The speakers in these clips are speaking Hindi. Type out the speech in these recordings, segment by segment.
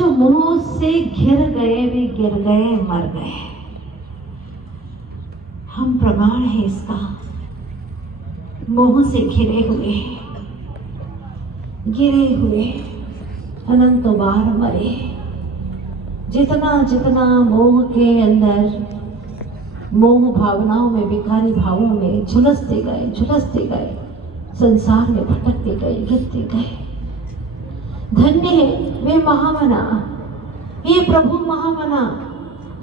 जो मोह से घिर गए वे गिर गए, मर गए। हम प्रमाण है इसका। मोह से घिरे हुए, गिरे हुए, अनंत बार मरे। जितना जितना मोह के अंदर, मोह भावनाओं में, विकारी भावों में झुलसते गए, संसार में भटकते गए, गिरते गए। धन्य है वे महामना, ये प्रभु महामना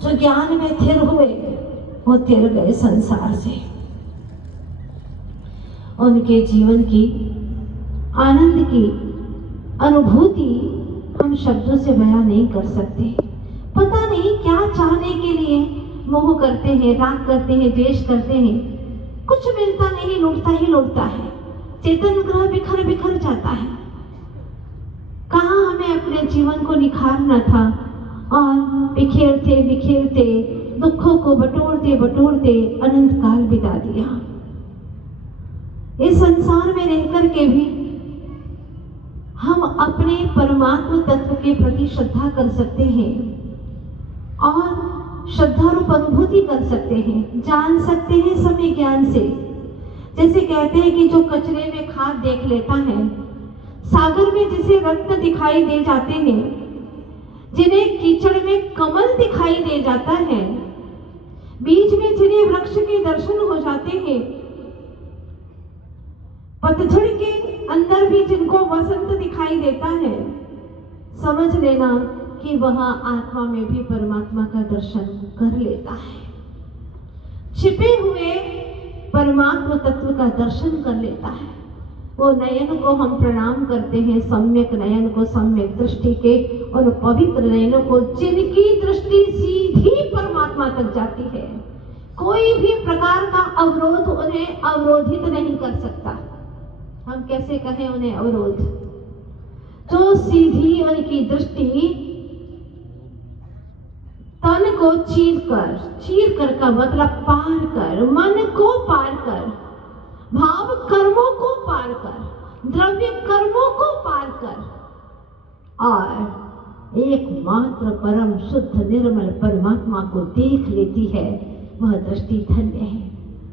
जो ज्ञान में थिर हुए, वो थिर गए संसार से। उनके जीवन की आनंद की अनुभूति हम शब्दों से बयां नहीं कर सकते। पता नहीं क्या चाहने के लिए मोह करते हैं, राग करते हैं, द्वेष करते हैं। कुछ मिलता नहीं, लौटता ही लौटता है। चेतन ग्रह बिखर बिखर जाता है। कहाँ हमें अपने जीवन को निखारना था और बिखेरते बिखेरते, दुखों को बटोरते बटोरते अनंत काल बिता दिया। इस संसार में रहकर के भी हम अपने परमात्मा तत्व के प्रति श्रद्धा कर सकते हैं और श्रद्धा रूप अनुभूति कर सकते हैं, जान सकते हैं समय ज्ञान से। जैसे कहते हैं कि जो कचरे में खाद देख लेता है, सागर में जिसे रत्न दिखाई दे जाते हैं, जिन्हें कीचड़ में कमल दिखाई दे जाता है, बीच में जिन्हें वृक्ष के दर्शन हो जाते हैं, पतझड़ के अंदर भी जिनको वसंत दिखाई देता है, समझ लेना कि वह आत्मा में भी परमात्मा का दर्शन कर लेता है। छिपे हुए परमात्मा तत्व का दर्शन कर लेता है। वो नयन को हम प्रणाम करते हैं, सम्यक नयन को, सम्यक दृष्टि के और पवित्र नयनों को, जिनकी दृष्टि सीधी परमात्मा तक जाती है। कोई भी प्रकार का अवरोध उन्हें अवरोधित नहीं कर सकता। हम कैसे कहें उन्हें अवरोध? जो सीधी उनकी दृष्टि तन को चीर कर का मतलब पार कर, मन को पार कर, भाव कर्मों को पार कर, द्रव्य कर्मों को पार कर और एकमात्र परम शुद्ध निर्मल परमात्मा को देख लेती है, वह दृष्टि धन्य है।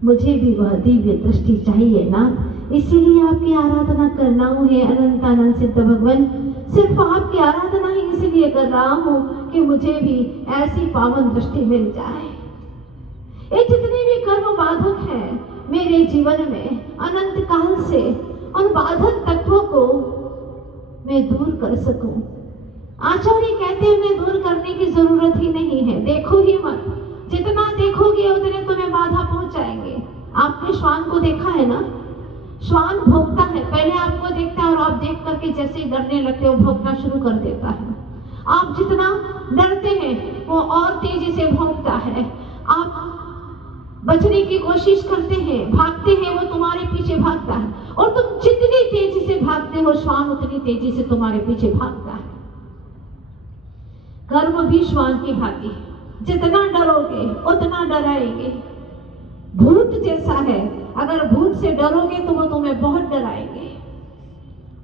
मुझे भी वह दिव्य दृष्टि चाहिए नाथ। इसीलिए आपकी आराधना करना है अनंत आनंद सिद्ध भगवान। सिर्फ आपकी आराधना ही इसलिए कर रहा हूँ कि मुझे भी ऐसी पावन दृष्टि मिल जाए। ये जितने भी कर्म बाधक हैं मेरे जीवन में अनंत काल से, उन बाधक तत्वों को मैं दूर कर सकूं। आचार्य कहते हैं मैं दूर करने की जरूरत ही नहीं है, देखो ही मत। जितना देखोगे उतने तुम्हें बाधा पहुंचाएंगे। आपने श्वान को देखा है ना? श्वान भोगता है, पहले आपको देखता है और आप देख करके जैसे ही डरने लगते हो भोगना शुरू कर देता है। आप जितना डरते हैं वो और तेजी से भोगता है। आप बचने की कोशिश करते हैं, भागते हैं, वो तुम्हारे पीछे भागता है। और तुम जितनी तेजी से भागते हो श्वान उतनी तेजी से तुम्हारे पीछे भागता है। कर्म भी श्वान की भांति है, जितना डरोगे उतना डराएंगे। भूत जैसा है, अगर भूत से डरोगे तो वो तुम्हें बहुत डराएंगे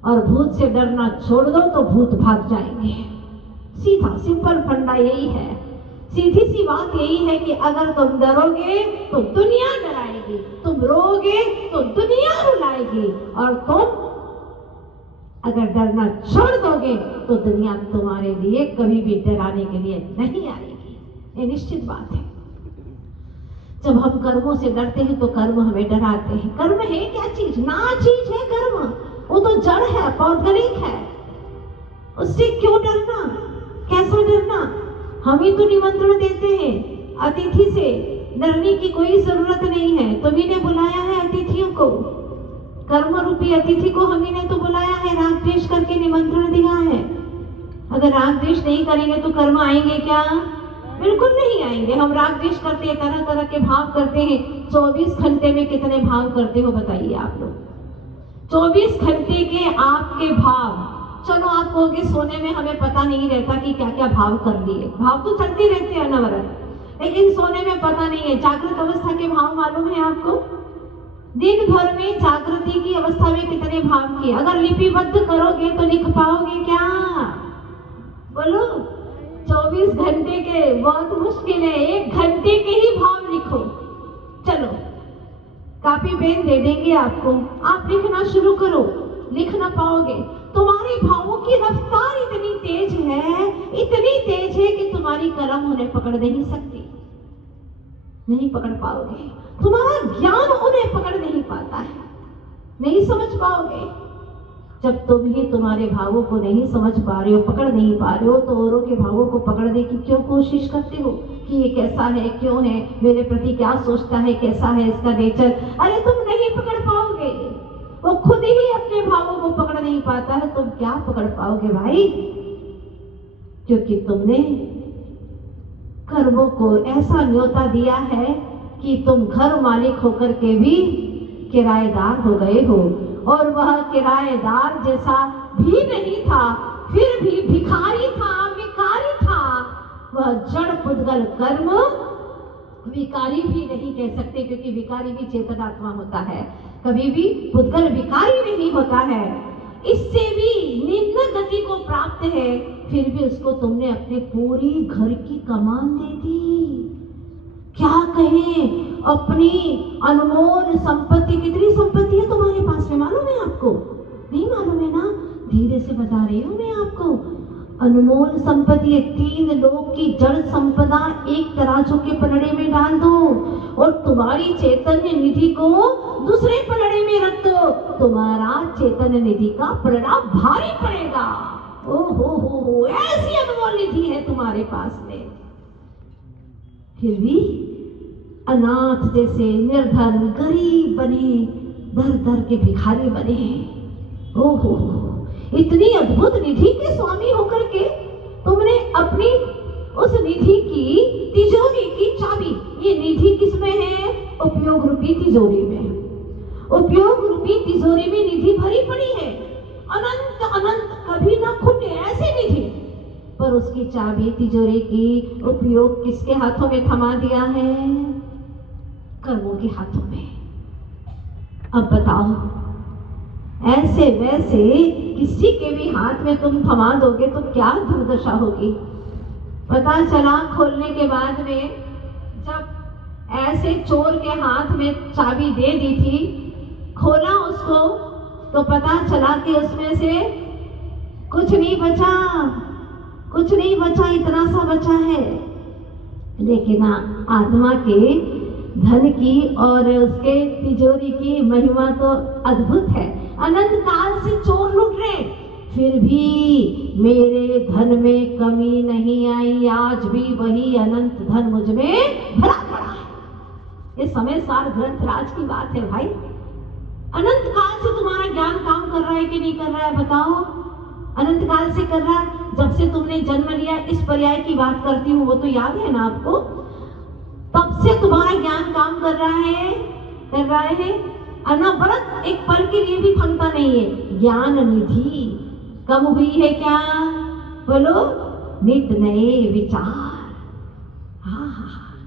और भूत से डरना छोड़ दो तो भूत भाग जाएंगे। सीधा सिंपल फंडा यही है, सीधी सी बात यही है कि अगर तुम डरोगे तो दुनिया डराएगी, तुम रोगे तो दुनिया रुलाएगी और तुम अगर डरना छोड़ दोगे तो दुनिया तुम्हारे लिए कभी भी डराने के लिए नहीं आएगी। ये निश्चित बात है। जब हम कर्मों से डरते हैं तो कर्म हमें डराते हैं। कर्म है क्या चीज? ना चीज है कर्म, वो तो जड़ है, पौधरिक है। उससे क्यों डरना? कैसा डरना? हम ही तो निमंत्रण देते हैं अतिथि से, डरने की कोई जरूरत नहीं है। तुम्ही ने बुलाया है अतिथियों को, कर्म रूपी अतिथि को हम ही ने तो बुलाया है, राग द्वेष करके निमंत्रण दिया है। अगर राग द्वेष नहीं करेंगे तो कर्म आएंगे क्या? बिल्कुल नहीं आएंगे। हम राग द्वेष करते हैं, तरह तरह के भाव करते हैं। 24 घंटे में कितने भाव करते हो बताइए आप लोग? 24 घंटे के आपके भाव, चलो आप कहोगे सोने में हमें पता नहीं रहता कि क्या क्या भाव कर लिए। भाव तो चलते रहते हैं अनवरत, लेकिन सोने में पता नहीं है। जागृत अवस्था के भाव मालूम है आपको? दिन भर में जागृति की अवस्था में कितने भाव किए? अगर लिपिबद्ध करोगे तो लिख पाओगे क्या? बोलो 24 घंटे के बहुत मुश्किल है, 1 घंटे के ही भाव लिखो। चलो कॉपी पेन दे देंगे आपको, आप लिखना शुरू करो, लिख ना पाओगे। तुम्हारे भावों की रफ्तार इतनी तेज है, इतनी तेज है कि तुम्हारी कलम उन्हें पकड़ नहीं सकती, नहीं पकड़ पाओगे। तुम्हारा ज्ञान उन्हें पकड़ नहीं पाता है, नहीं समझ पाओगे। जब तुम ही तुम्हारे भावों को नहीं समझ पा रहे हो, पकड़ नहीं पा रहे हो, तो औरों के भावों को पकड़ने की क्यों कोशिश करते हो कि ये कैसा है, क्यों है, मेरे प्रति क्या सोचता है, कैसा है इसका नेचर। अरे तुम नहीं पकड़ पाओगे, वो खुद ही अपने भावों को पकड़ नहीं पाता है, तुम क्या पकड़ पाओगे भाई? क्योंकि तुमने कर्मों को ऐसा न्योता दिया है कि तुम घर मालिक होकर के भी किराएदार हो गए हो, और वह किराएदार जैसा भी नहीं था, फिर भी भिखारी था, विकारी था। वह जड़ पुद्गल कर्म विकारी भी नहीं कह सकते, क्योंकि विकारी भी चेतनात्मा होता है, कभी भी पुद्गल विकारी नहीं होता है। इससे भी निम्न गति को प्राप्त है, फिर भी उसको तुमने अपने पूरी घर की कमान दे दी। क्या कहें, अपनी अनमोल संपत्ति, कितनी संपत्ति है तुम्हारे पास में मालूम है आपको? नहीं मालूम है ना, धीरे से बता रही हूँ मैं आपको। अनमोल संपत्ति, 3 लोक की जड़ संपदा एक तराजू के पलड़े में डाल दो, और तुम्हारी चैतन्य निधि को दूसरे पलड़े में रख दो, तुम्हारा चैतन्य निधि का पलड़ा भारी पड़ेगा। ओ हो, ऐसी अनमोल निधि है तुम्हारे पास में, फिर भी अनाथ जैसे निर्धन गरीब बने, दर दर के भिखारी बने। ओहो, इतनी अद्भुत निधि के स्वामी होकर के तुमने अपनी उस निधि की तिजोरी की चाबी, ये निधि किसमें है? उपयोग रूपी तिजोरी में। उपयोग रूपी तिजोरी में निधि भरी पड़ी है, अनंत अनंत कभी ना खुले ऐसी निधि, पर उसकी चाबी तिजोरी की उपयोग किसके हाथों में थमा दिया है? कर्मों के हाथों में। अब बताओ, ऐसे वैसे किसी के भी हाथ में तुम थमा दोगे तो क्या दुर्दशा होगी? पता चला खोलने के बाद में, जब ऐसे चोर के हाथ में चाबी दे दी थी, खोला उसको तो पता चला कि उसमें से कुछ नहीं बचा, कुछ नहीं बचा, इतना सा बचा है। लेकिन आत्मा के धन की और उसके तिजोरी की महिमा तो अद्भुत है। अनंत काल से चोर लूट रहे, फिर भी मेरे धन में कमी नहीं आई, आज भी वही अनंत धन मुझ में भरा पड़ा है। ये समय सार ग्रंथराज की बात है भाई। अनंत काल से तुम्हारा ज्ञान काम कर रहा है कि नहीं कर रहा है बताओ? अनंत काल से कर रहा है। जब से तुमने जन्म लिया, इस पर्याय की बात करती हूँ, वो तो याद है ना आपको? तब से तुम्हारा ज्ञान काम कर रहा है। अनवरत एक पल के लिए भी थमता नहीं है। ज्ञान निधि कम हुई है क्या? बोलो, नित नए विचार।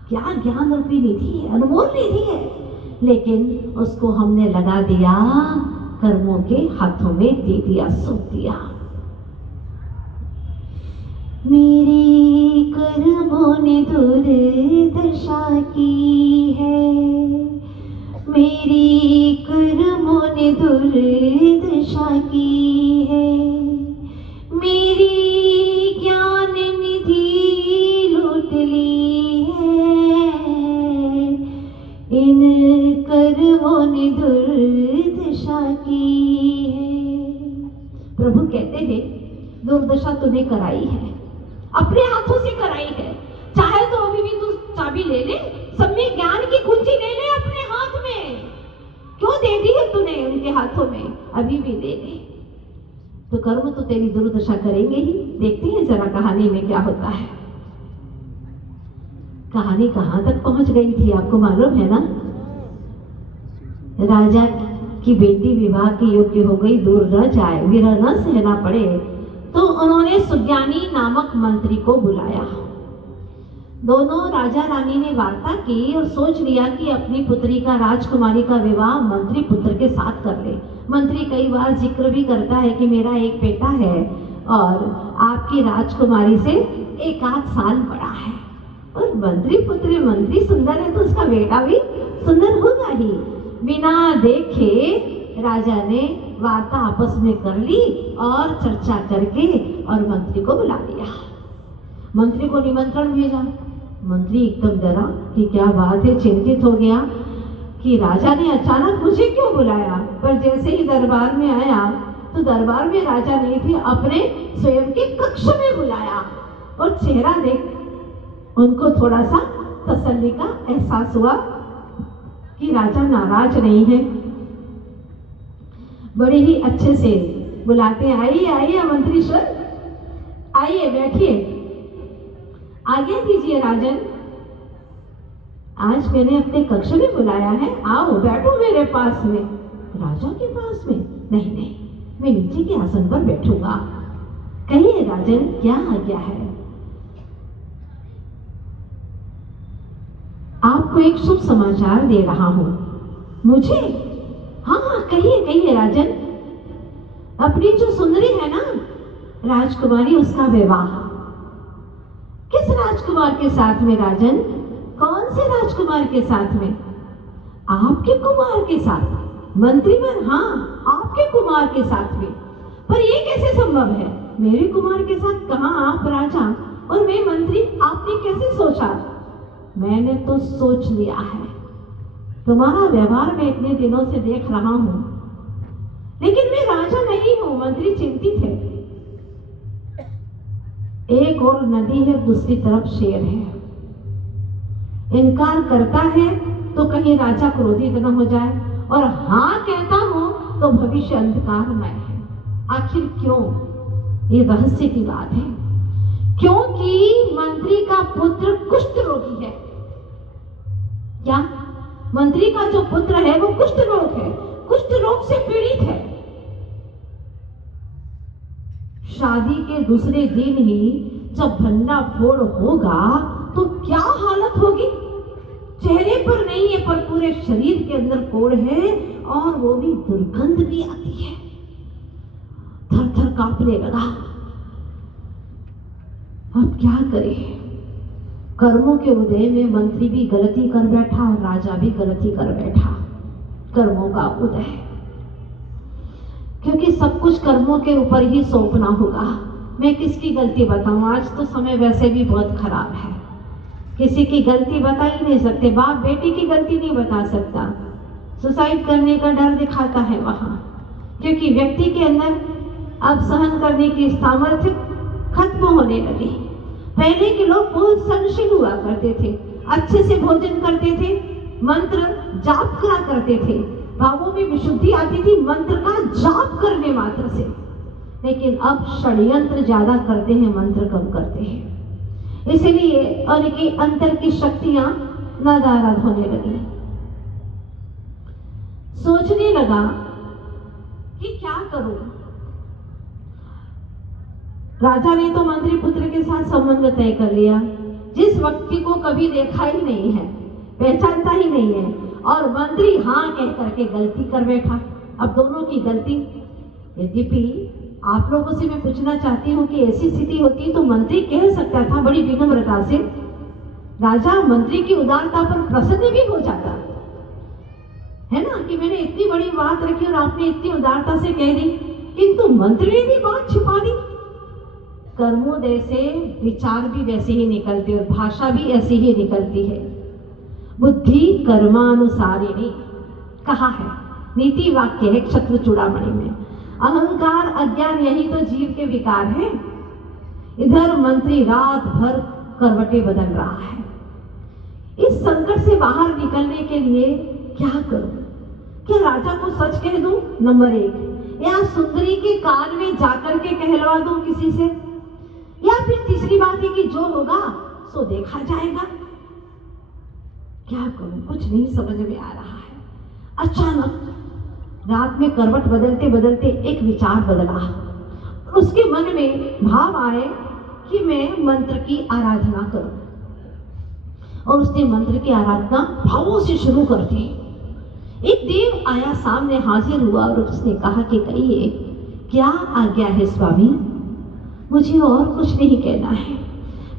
क्या ज्ञान रूपी निधि है, अनमोल निधि है, लेकिन उसको हमने लगा दिया, कर्मों के हाथों में दे दिया, सौंप दिया। मेरी कर्मों ने दुर्दशा की है, मेरी कर्मों ने दुर्दशा की है, मेरी ज्ञान निधि लूट ली है, इन कर्मों ने दुर्दशा की है। प्रभु कहते हैं, दुर्दशा तूने कराई है, अपने हाथों से कराई है। चाहे तो अभी भी तू चाबी ले ले, सम्यक ज्ञान की कुंजी ले ले अपने हाथ में। क्यों दे दी है तूने उनके हाथों में? अभी भी ले ले। तो कर्म तो तेरी दुर्दशा करेंगे ही। देखते हैं जरा कहानी में क्या होता है। कहानी कहां तक पहुंच गई थी आपको मालूम है ना? राजा की बेटी विवाह के योग्य हो गई, दूर न जाए, विरह न सहना पड़े, तो उन्होंने सुज्ञानी नामक मंत्री को बुलाया। दोनों राजा रानी ने वार्ता की और सोच लिया कि अपनी पुत्री का, राजकुमारी का विवाह मंत्री पुत्र के साथ कर ले। मंत्री कई बार जिक्र भी करता है कि मेरा एक बेटा है, और आपकी राजकुमारी से 1 आध साल बड़ा है। और मंत्री पुत्र मंत्री सुंदर है तो उसका बेटा भी सुंदर होगा ही। बिना देखे राजा ने वार्ता आपस में कर ली और चर्चा करके और मंत्री को बुला लिया। मंत्री को निमंत्रण भेजा। मंत्री एकदम डरा कि क्या बात है, चिंतित हो गया कि राजा ने अचानक मुझे क्यों बुलाया। पर जैसे ही दरबार में आया तो दरबार में राजा नहीं थे, अपने स्वयं के कक्ष में बुलाया और चेहरा देख उनको थोड़ा सा तसल्ली का एहसास हुआ कि राजा नाराज नहीं है। बड़े ही अच्छे से बुलाते हैं, आइए आइए मंत्रीश्वर, आइए बैठिए, आज्ञा दीजिए राजन, आज मैंने अपने कक्ष में बुलाया है, आओ बैठो मेरे पास में। राजा के पास में? नहीं नहीं, मैं नीचे के आसन पर बैठूंगा। कहिए राजन, क्या आज्ञा है? आपको एक शुभ समाचार दे रहा हूं। मुझे? हाँ हाँ, कहिए कहिए राजन। अपनी जो सुंदरी है ना राजकुमारी, उसका विवाह। किस राजकुमार के साथ में राजन? कौन से राजकुमार के साथ में? आपके कुमार के साथ। मंत्रीवर? हाँ, आपके कुमार के साथ में। पर ये कैसे संभव है? मेरे कुमार के साथ कहाँ? आप राजा और मैं मंत्री, आपने कैसे सोचा? मैंने तो सोच लिया है। तुम्हारा व्यवहार मैं इतने दिनों से देख रहा हूं, लेकिन मैं राजा नहीं हूं। मंत्री चिंतित है। एक और नदी है, दूसरी तरफ शेर है। इनकार करता है तो कहीं राजा क्रोधित न हो जाए, और हाँ कहता हूं तो भविष्य अंधकारमय है। आखिर क्यों? ये रहस्य की बात है। क्योंकि मंत्री का पुत्र कुष्ठ रोगी है। क्या? मंत्री का जो पुत्र है वो कुष्ठ रोग है, कुष्ठ रोग से पीड़ित है। शादी के दूसरे दिन ही जब भंडा फोड़ होगा तो क्या हालत होगी? चेहरे पर नहीं है पर पूरे शरीर के अंदर कोढ़ है, और वो भी दुर्गंध भी आती है। थर थर कांपने लगा। अब क्या करें? कर्मों के उदय में मंत्री भी गलती कर बैठा और राजा भी गलती कर बैठा। कर्मों का उदय, क्योंकि सब कुछ कर्मों के ऊपर ही सौंपना होगा। मैं किसकी गलती बताऊं? आज तो समय वैसे भी बहुत खराब है, किसी की गलती बता ही नहीं सकते। बाप बेटी की गलती नहीं बता सकता। सुसाइड करने का डर दिखाता है वहां, क्योंकि व्यक्ति के अंदर अब सहन करने की सामर्थ्य खत्म होने लगी। पहले के लोग बहुत सहनशील हुआ करते थे, अच्छे से भोजन करते थे, मंत्र जाप करा करते थे, भावों में विशुद्धि आती थी मंत्र का जाप करने मात्र से। लेकिन अब षड्यंत्र ज्यादा करते हैं, मंत्र कम करते हैं। इसलिए उनकी अंतर की शक्तियां नदारद होने लगी। सोचने लगा कि क्या करूं। राजा ने तो मंत्री पुत्र के साथ संबंध तय कर लिया, जिस व्यक्ति को कभी देखा ही नहीं है, पहचानता ही नहीं है, और मंत्री हाँ कह करके गलती कर बैठा। अब दोनों की गलती। यद्यपि आप लोगों से मैं पूछना चाहती हूँ कि ऐसी स्थिति होती तो मंत्री कह सकता था बड़ी विनम्रता से, राजा मंत्री की उदारता पर प्रसन्न भी हो जाता है ना, कि मैंने इतनी बड़ी बात रखी और आपने इतनी उदारता से कह दी, किंतु मंत्री ने भी बात छिपा दी। कर्मोदय से विचार भी वैसे ही निकलते और भाषा भी ऐसी ही निकलती है। बुद्धि कर्मानुसारिणी कहा है, नीति वाक्य है क्षत्र चूड़ामणि में। अहंकार अज्ञान यही तो जीव के विकार है। इधर मंत्री रात भर करवटे बदल रहा है। इस संकट से बाहर निकलने के लिए क्या करूं? क्या राजा को सच कह दूं? नंबर 1, या सुंदरी के कान में जाकर के कहलवा दूं किसी से, या फिर तीसरी बात है कि जो होगा सो देखा जाएगा। क्या करूं? कुछ नहीं समझ में आ रहा है। अचानक रात में करवट बदलते बदलते एक विचार बदला, उसके मन में भाव आए कि मैं मंत्र की आराधना करूं, और उसने मंत्र की आराधना भावों से शुरू कर दी। एक देव आया, सामने हाजिर हुआ और उसने कहा कि कहिए क्या आज्ञा है स्वामी? मुझे और कुछ नहीं कहना है।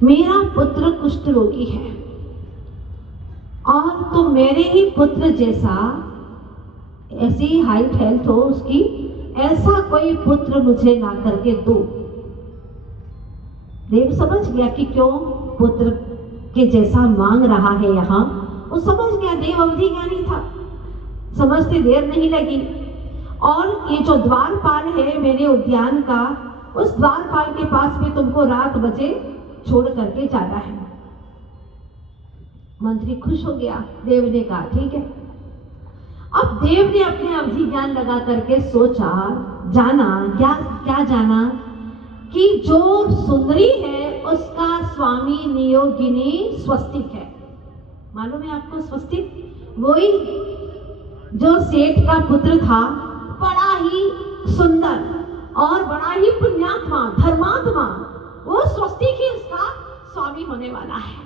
मेरा पुत्र कुष्ठ रोगी है और तुम मेरे ही पुत्र जैसा, ऐसी हाइट हेल्थ हो उसकी, ऐसा कोई पुत्र मुझे ला करके दो। देव समझ गया कि क्यों पुत्र के जैसा मांग रहा है यहाँ। वो समझ गया, देव अवधि ज्ञानी था, समझते देर नहीं लगी। और ये जो द्वारपाल है मेरे उद्यान का, उस द्वारपाल के पास में तुमको रात बजे छोड़ करके जाना है। मंत्री खुश हो गया। देव ने कहा ठीक है। अब देव ने अपने अवधि ज्ञान लगा करके सोचा, जाना क्या जाना कि जो सुंदरी है उसका स्वामी नियोगिनी स्वस्तिक है। मालूम है आपको स्वस्तिक? वही जो सेठ का पुत्र था, बड़ा ही सुंदर और बड़ा ही पुण्यात्मा धर्मात्मा, वो स्वस्तिक ही उसका स्वामी होने वाला है।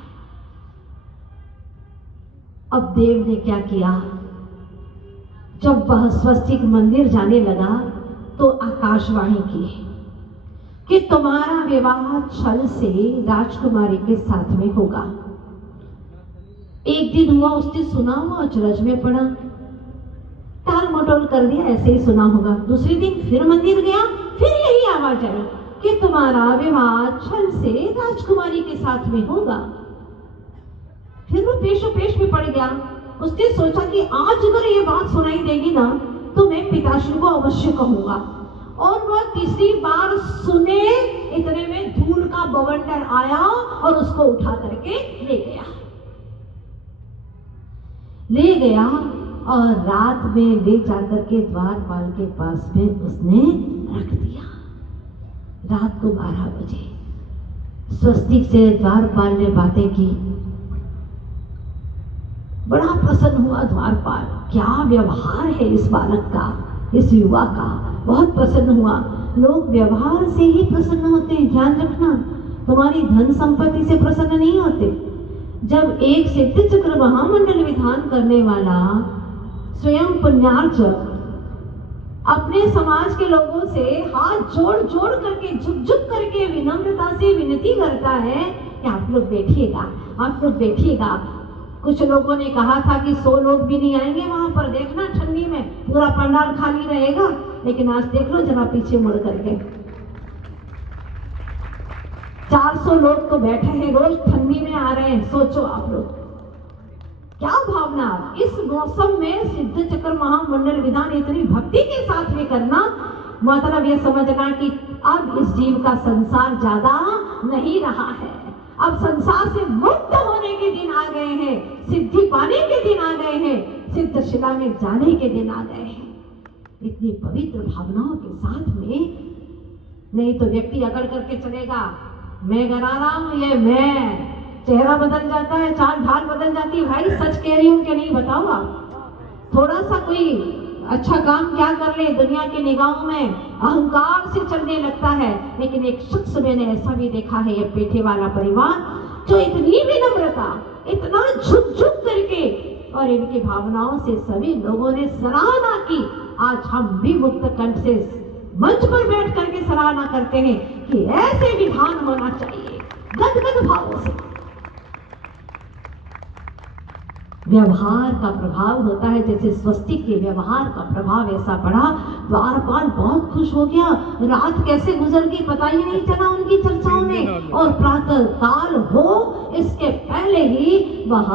अब देव ने क्या किया, जब वह स्वस्तिक मंदिर जाने लगा तो आकाशवाणी की कि तुम्हारा विवाह छल से राजकुमारी के साथ में होगा। एक दिन हुआ, उसने सुना, हुआ अचरज में पड़ा, टाल मटोल कर दिया, ऐसे ही सुना होगा। दूसरे दिन फिर मंदिर गया, फिर यही आवाज आई कि तुम्हारा विवाह छल से राजकुमारी के साथ में होगा। फिर वो पेशो पेश में पड़ गया। उसने सोचा कि आज अगर ये बात सुनाई देगी ना तो मैं पिताश्री को अवश्य कहूंगा। और वह तीसरी बार सुने, इतने में धूल का बवंडर आया और उसको उठा करके ले गया और रात में ले जाकर के द्वारपाल के पास में उसने रख दिया। रात को 12 बजे स्वस्तिक से द्वारपाल ने बातें की। बड़ा प्रसन्न हुआ द्वारपाल, क्या व्यवहार है इस बालक का, इस युवा का, बहुत प्रसन्न हुआ। लोग व्यवहार से ही प्रसन्न होते हैं, ध्यान रखना, तुम्हारी धन संपत्ति से प्रसन्न नहीं होते। जब एक सिद्ध चक्र महामंडल विधान करने वाला स्वयं पुण्यार्चक अपने समाज के लोगों से हाथ जोड़ जोड़ करके, झुक झुक करके विनम्रता से विनती करता है कि आप लोग बैठिएगा, आप लोग बैठिएगा। कुछ लोगों ने कहा था कि 100 लोग भी नहीं आएंगे वहां पर, देखना ठंडी में पूरा पंडाल खाली रहेगा। लेकिन आज देख लो जरा पीछे मुड़ करके, 400 लोग तो बैठे हैं, रोज ठंडी में आ रहे हैं। सोचो आप लोग क्या भावना। इस मौसम में सिद्ध चक्र महामंडल विधान इतनी भक्ति के साथ में करना, मतलब ये समझना कि अब इस जीव का संसार ज्यादा नहीं रहा है, अब संसार से मुक्त होने के दिन आ गए हैं, सिद्धि पाने के दिन आ गए हैं, सिद्ध शिला में जाने के दिन आ गए हैं। इतनी पवित्र भावनाओं के साथ में, नहीं तो व्यक्ति अकड़ करके चलेगा, मैं करा रहा हूं, ये मैं, चेहरा बदल जाता है, चाल ढाल बदल जाती है। भाई सच कह रही हूं कि नहीं बताओ आप? थोड़ा सा कोई अच्छा काम क्या कर ले, दुनिया की निगाहों में अहंकार से चलने लगता है। लेकिन एक शख्स मैंने ऐसा भी देखा है, ये पेठे वाला परिवार, जो इतनी विनम्रता, इतना झुक झुक करके और इनकी भावनाओं से सभी लोगों ने सराहना की। आज हम भी मुक्त कंठ से मंच पर बैठ करके सराहना करते हैं कि ऐसे विधान होना चाहिए, गदगद भावों से। व्यवहार का प्रभाव होता है, जैसे स्वस्तिक के व्यवहार का प्रभाव ऐसा पड़ा। द्वारपाल बहुत खुश हो गया, रात कैसे गुजर गई पता ही नहीं चला उनकी चर्चाओं में। और प्रातः काल हो इसके पहले ही वह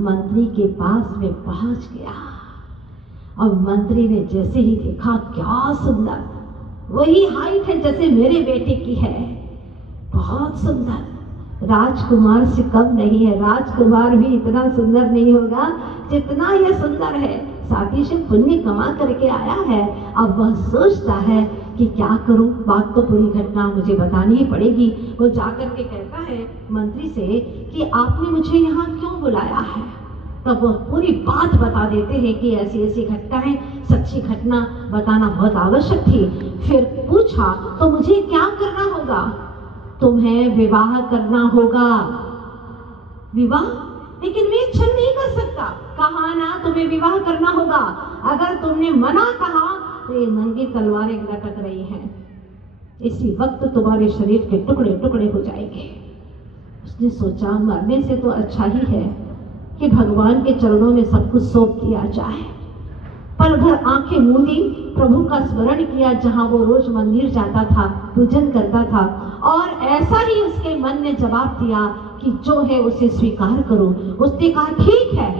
मंत्री के पास में पहुंच गया। और मंत्री ने जैसे ही देखा, क्या सुंदर, वही हाइट है जैसे मेरे बेटे की है, बहुत सुंदर, राजकुमार से कम नहीं है। राजकुमार भी इतना सुंदर नहीं होगा जितना ये सुंदर है। साथी से पुण्य कमा करके आया है। अब वह सोचता है कि क्या करूं, बात तो पूरी घटना मुझे बतानी ही पड़ेगी। वो जाकर के कहता है मंत्री से कि आपने मुझे यहाँ क्यों बुलाया है। तब वह पूरी बात बता देते हैं कि ऐसी ऐसी घटना है, सच्ची घटना बताना बहुत आवश्यक थी। फिर पूछा तो मुझे क्या करना होगा? तुम्हें विवाह करना होगा। विवाह? लेकिन मैं छल नहीं कर सकता। कहा ना तुम्हें विवाह करना होगा। अगर तुमने मना कहा तो ये नंगी तलवारें लटक रही हैं। इसी वक्त तुम्हारे शरीर के टुकड़े टुकड़े हो जाएंगे। उसने सोचा मरने से तो अच्छा ही है कि भगवान के चरणों में सब कुछ सौंप दिया जाए। पल भर आंखें मूंदी, प्रभु का स्मरण किया जहां वो रोज मंदिर जाता था, पूजन करता था, और ऐसा ही उसके मन ने जवाब दिया कि जो है उसे स्वीकार करो। उसने कहा ठीक है,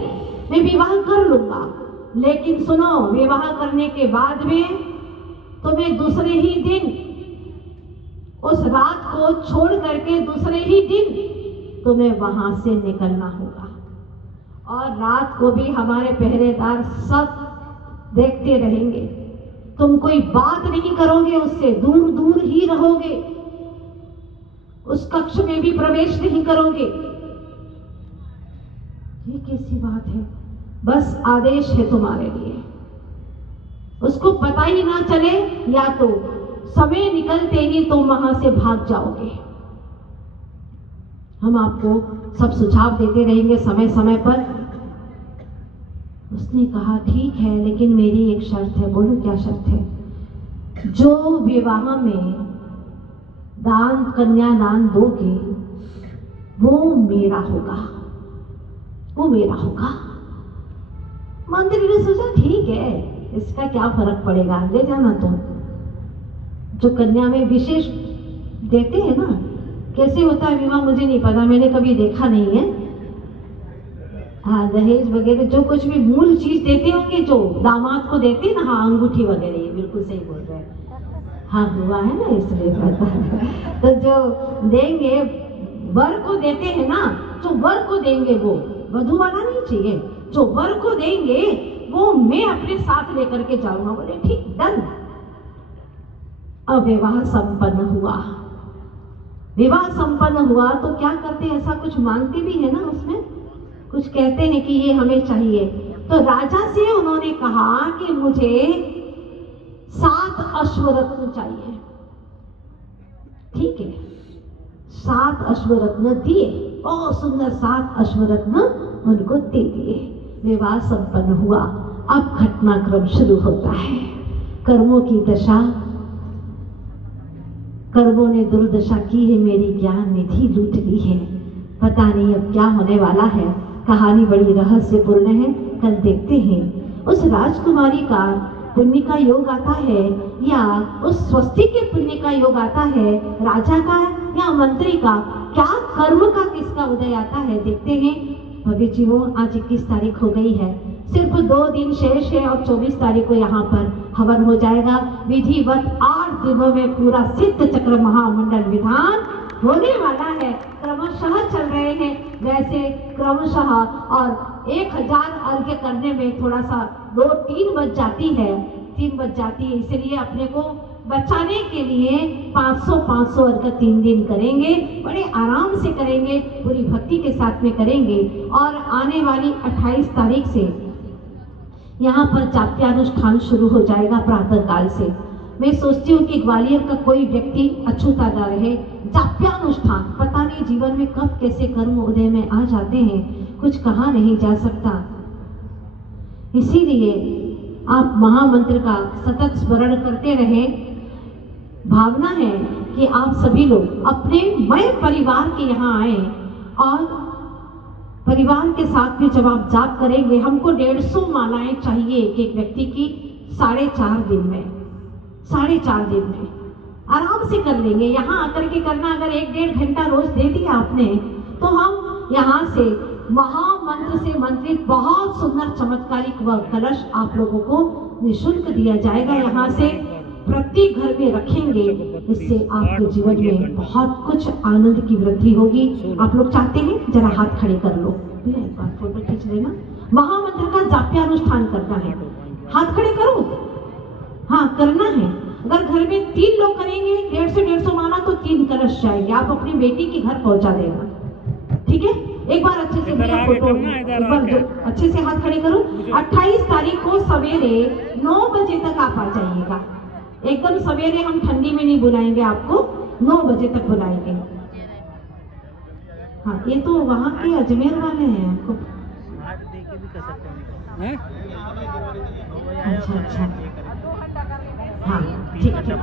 मैं विवाह कर लूंगा, लेकिन सुनो, विवाह करने के बाद में तुम्हें दूसरे ही दिन, उस रात को छोड़ करके दूसरे ही दिन तुम्हें वहां से निकलना होगा, और रात को भी हमारे पहरेदार सब देखते रहेंगे। तुम कोई बात नहीं करोगे उससे, दूर दूर ही रहोगे, उस कक्ष में भी प्रवेश नहीं करोगे। ये कैसी बात है? बस आदेश है तुम्हारे लिए, उसको पता ही ना चले, या तो समय निकलते ही तुम वहां से भाग जाओगे। हम आपको सब सुझाव देते रहेंगे समय समय पर। उसने कहा ठीक है, लेकिन मेरी एक शर्त है। बोलो क्या शर्त है? जो विवाह में दान, कन्यादान दोगे वो मेरा होगा, वो मेरा होगा। मंत्री ने सोचा ठीक है, इसका क्या फर्क पड़ेगा, ले जाना तुम। जो कन्या में विशेष देते हैं ना, कैसे होता है विवाह मुझे नहीं पता, मैंने कभी देखा नहीं है। हाँ, दहेज वगैरह जो कुछ भी मूल चीज देते होंगे, जो दामाद को देते ना, हाँ अंगूठी वगैरह, ये बिल्कुल सही बोल रहे हैं। हाँ हुआ है ना, इसलिए पता है। तो जो देंगे, वर को देते हैं ना, जो वर को देंगे वो वधू वाला नहीं चाहिए, जो वर को देंगे वो मैं अपने साथ लेकर के जाऊंगा। बोले ठीक, डन। अब विवाह संपन्न हुआ। विवाह संपन्न हुआ तो क्या करते हैं, ऐसा कुछ मांगते भी है ना, उसमें कुछ कहते हैं कि ये हमें चाहिए। तो राजा से उन्होंने कहा कि मुझे 7 अश्वरत्न चाहिए। ठीक है, 7 अश्वरत्न दिए, बहुत सुंदर 7 अश्वरत्न उनको दे दिए। विवाह संपन्न हुआ। अब घटनाक्रम शुरू होता है। कर्मों की दशा, कर्मों ने दुर्दशा की है, मेरी ज्ञान निधि लूट ली है। पता नहीं अब क्या होने वाला है। कहानी बड़ी रहस्यपूर्ण है, कल देखते हैं। उस राजकुमारी का पुण्य का योग आता है, या उस स्वस्ति के पुण्य का योग आता है, राजा का या मंत्री का, क्या कर्म का किसका उदय आता है, देखते हैं। भव्य जीवों, आज 21 तारीख हो गई है, सिर्फ 2 दिन शेष है, और 24 तारीख को यहाँ पर हवन हो जाएगा। विधिवत 8 दिनों में पूरा सिद्ध चक्र महामंडल विधान होने वाला है। क्रमशः चल रहे हैं, वैसे क्रमशः, और 1000 अर्घ्य करने में थोड़ा सा 2-3 बज जाती है, 3 बज जाती है, इसलिए अपने को बचाने के लिए 500 अर्घ्य 3 दिन करेंगे। बड़े आराम से करेंगे, पूरी भक्ति के साथ में करेंगे। और आने वाली 28 तारीख से यहाँ पर जाप्यानुष्ठान शुरू हो जाएगा प्रातः काल से। मैं सोचती हूँ कि ग्वालियर का कोई व्यक्ति अछूता ना रहे। जाप्यानुष्ठान, पता नहीं जीवन में कब कैसे कर्म उदय में आ जाते हैं, कुछ कहा नहीं जा सकता। इसीलिए आप महामंत्र का सतत स्मरण करते रहें। भावना है कि आप सभी लोग अपने मय परिवार के यहाँ आए, और परिवार के साथ में जब आप जाप करेंगे, हमको 150 मालाएं चाहिए एक व्यक्ति की, 4.5 दिन में, 4.5 दिन में आराम से कर लेंगे। यहाँ आकर के करना, अगर 1-1.5 घंटा रोज दे दिया आपने, तो हम यहाँ से महामंत्र से मंत्रित बहुत सुंदर चमत्कारिक व कलश आप लोगों को निःशुल्क दिया जाएगा। यहाँ से प्रत्येक घर में रखेंगे, इससे आपके जीवन में बहुत कुछ आनंद की वृद्धि होगी। आप लोग चाहते हैं, जरा हाथ खड़े कर लो, एक बार फोटो खींच लेना। महामंत्र का जाप्यानुष्ठान करना है, हाथ खड़े करो। हाँ, करना है। अगर घर में 3 लोग करेंगे, 150 से 150 माला, तो 3 कलश जाएंगे। आप अपनी बेटी के घर पहुंचा देना, ठीक है। एक बार अच्छे से भैया फोटो, एक बार अच्छे से हाथ खड़े करो। 28 तारीख को सवेरे 9 बजे तक आप आ जाइएगा। एकदम सवेरे, हम ठंडी में नहीं बुलाएंगे आपको, 9 बजे तक बुलाएंगे। हाँ, ये तो वहाँ के अजमेर वाले हैं, आपको अच्छा। हाँ ठीक है।